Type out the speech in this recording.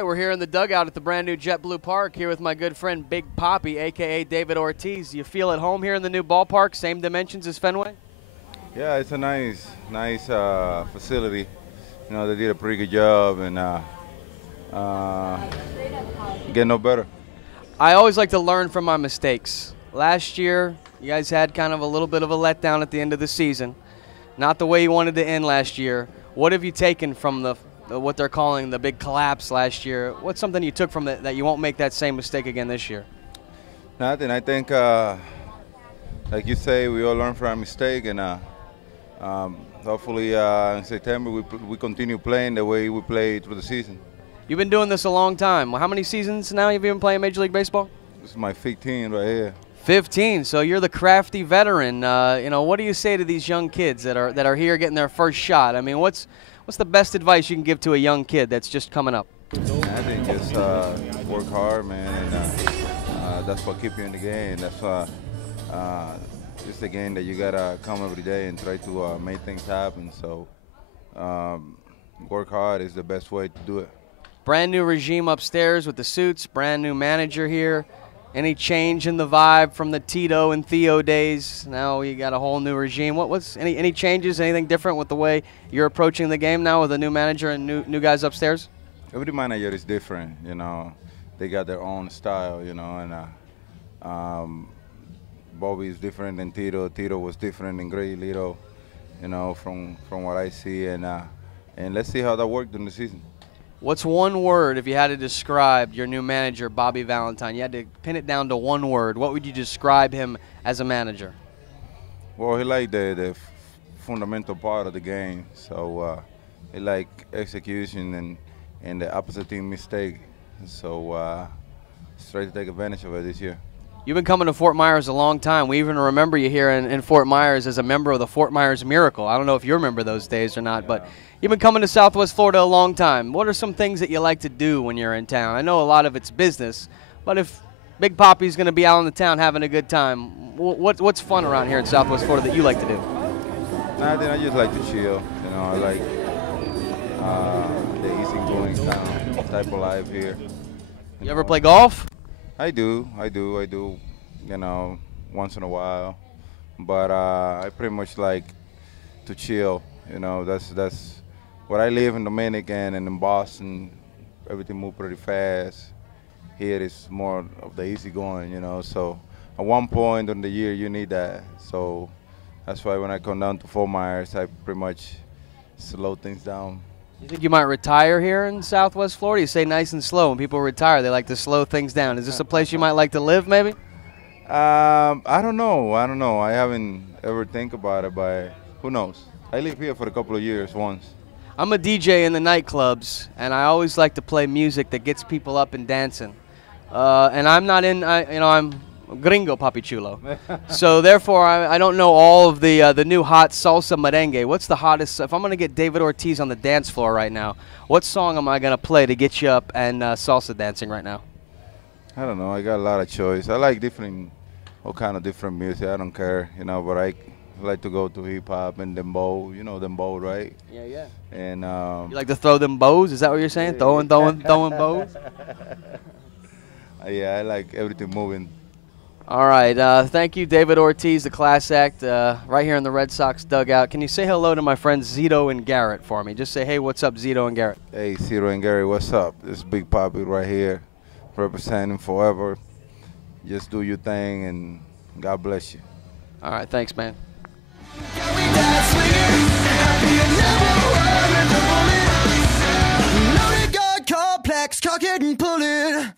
We're here in the dugout at the brand new JetBlue Park here with my good friend Big Papi, a.k.a. David Ortiz. You feel at home here in the new ballpark, same dimensions as Fenway? Yeah, it's a nice facility. You know, they did a pretty good job, and get no better. I always like to learn from my mistakes. Last year, you guys had kind of a little bit of a letdown at the end of the season. Not the way you wanted to end last year. What have you taken from what they're calling the big collapse last year? What's something you took from that you won't make that same mistake again this year? Nothing. I think, like you say, we all learn from our mistake, and hopefully in September we continue playing the way we played through the season. You've been doing this a long time. How many seasons now have you been playing Major League Baseball? This is my 15th right here. 15. So you're the crafty veteran. You know, what do you say to these young kids that are here getting their first shot? I mean, what's the best advice you can give to a young kid that's just coming up? I think just work hard, man, and that's what keeps you in the game. That's why it's a game that you gotta come every day and try to make things happen. So work hard is the best way to do it. Brand new regime upstairs with the suits. Brand new manager here. Any change in the vibe from the Tito and Theo days? Now you got a whole new regime. What's any changes? Anything different with the way you're approaching the game now with a new manager and new guys upstairs? Every manager is different, you know. They got their own style, you know, and Bobby is different than Tito. Tito was different than Gray Lito, you know, from what I see, and let's see how that worked in the season. What's one word, if you had to describe your new manager, Bobby Valentine? You had to pin it down to one word. What would you describe him as a manager? Well, he liked the fundamental part of the game. So he liked execution and the opposite team mistake. So let's try to take advantage of it this year. You've been coming to Fort Myers a long time. We even remember you here in Fort Myers as a member of the Fort Myers Miracle. I don't know if you remember those days or not, but you've been coming to Southwest Florida a long time. What are some things that you like to do when you're in town? I know a lot of it's business, but if Big Papi's going to be out in the town having a good time, what's fun around here in Southwest Florida that you like to do? Nothing. I just like to chill. You know, I like the easygoing kind of type of life here. You ever play golf? I do, you know, once in a while. But I pretty much like to chill, you know. That's what I live in Dominican and in Boston. Everything moves pretty fast. Here it's more of the easygoing, you know. So at one point in the year you need that. So that's why when I come down to Fort Myers, I pretty much slow things down. You think you might retire here in Southwest Florida? You say nice and slow. When people retire, they like to slow things down. Is this a place you might like to live, maybe? I don't know. I haven't ever think about it, but who knows? I lived here for a couple of years once. I'm a DJ in the nightclubs, and I always like to play music that gets people up and dancing. And I'm not in, I'm gringo, Papi Chulo. So therefore, I don't know all of the new hot salsa merengue. What's the hottest? If I'm going to get David Ortiz on the dance floor right now, what song am I going to play to get you up and salsa dancing right now? I don't know. I got a lot of choice. I like all kind of different music. I don't care, you know, but I like to go to hip-hop and dembow. You know dembow, right? Yeah. And you like to throw them bows? Is that what you're saying? Throwing bows? Yeah, I like everything moving. All right. Thank you, David Ortiz, the class act, right here in the Red Sox dugout. Can you say hello to my friends Zito and Garrett for me? Just say, hey, what's up, Zito and Garrett? Hey, Zito and Garrett, what's up? This is Big Papi right here, representing forever. Just do your thing, and God bless you. All right. Thanks, man. Loaded guard complex, cock it and pull it.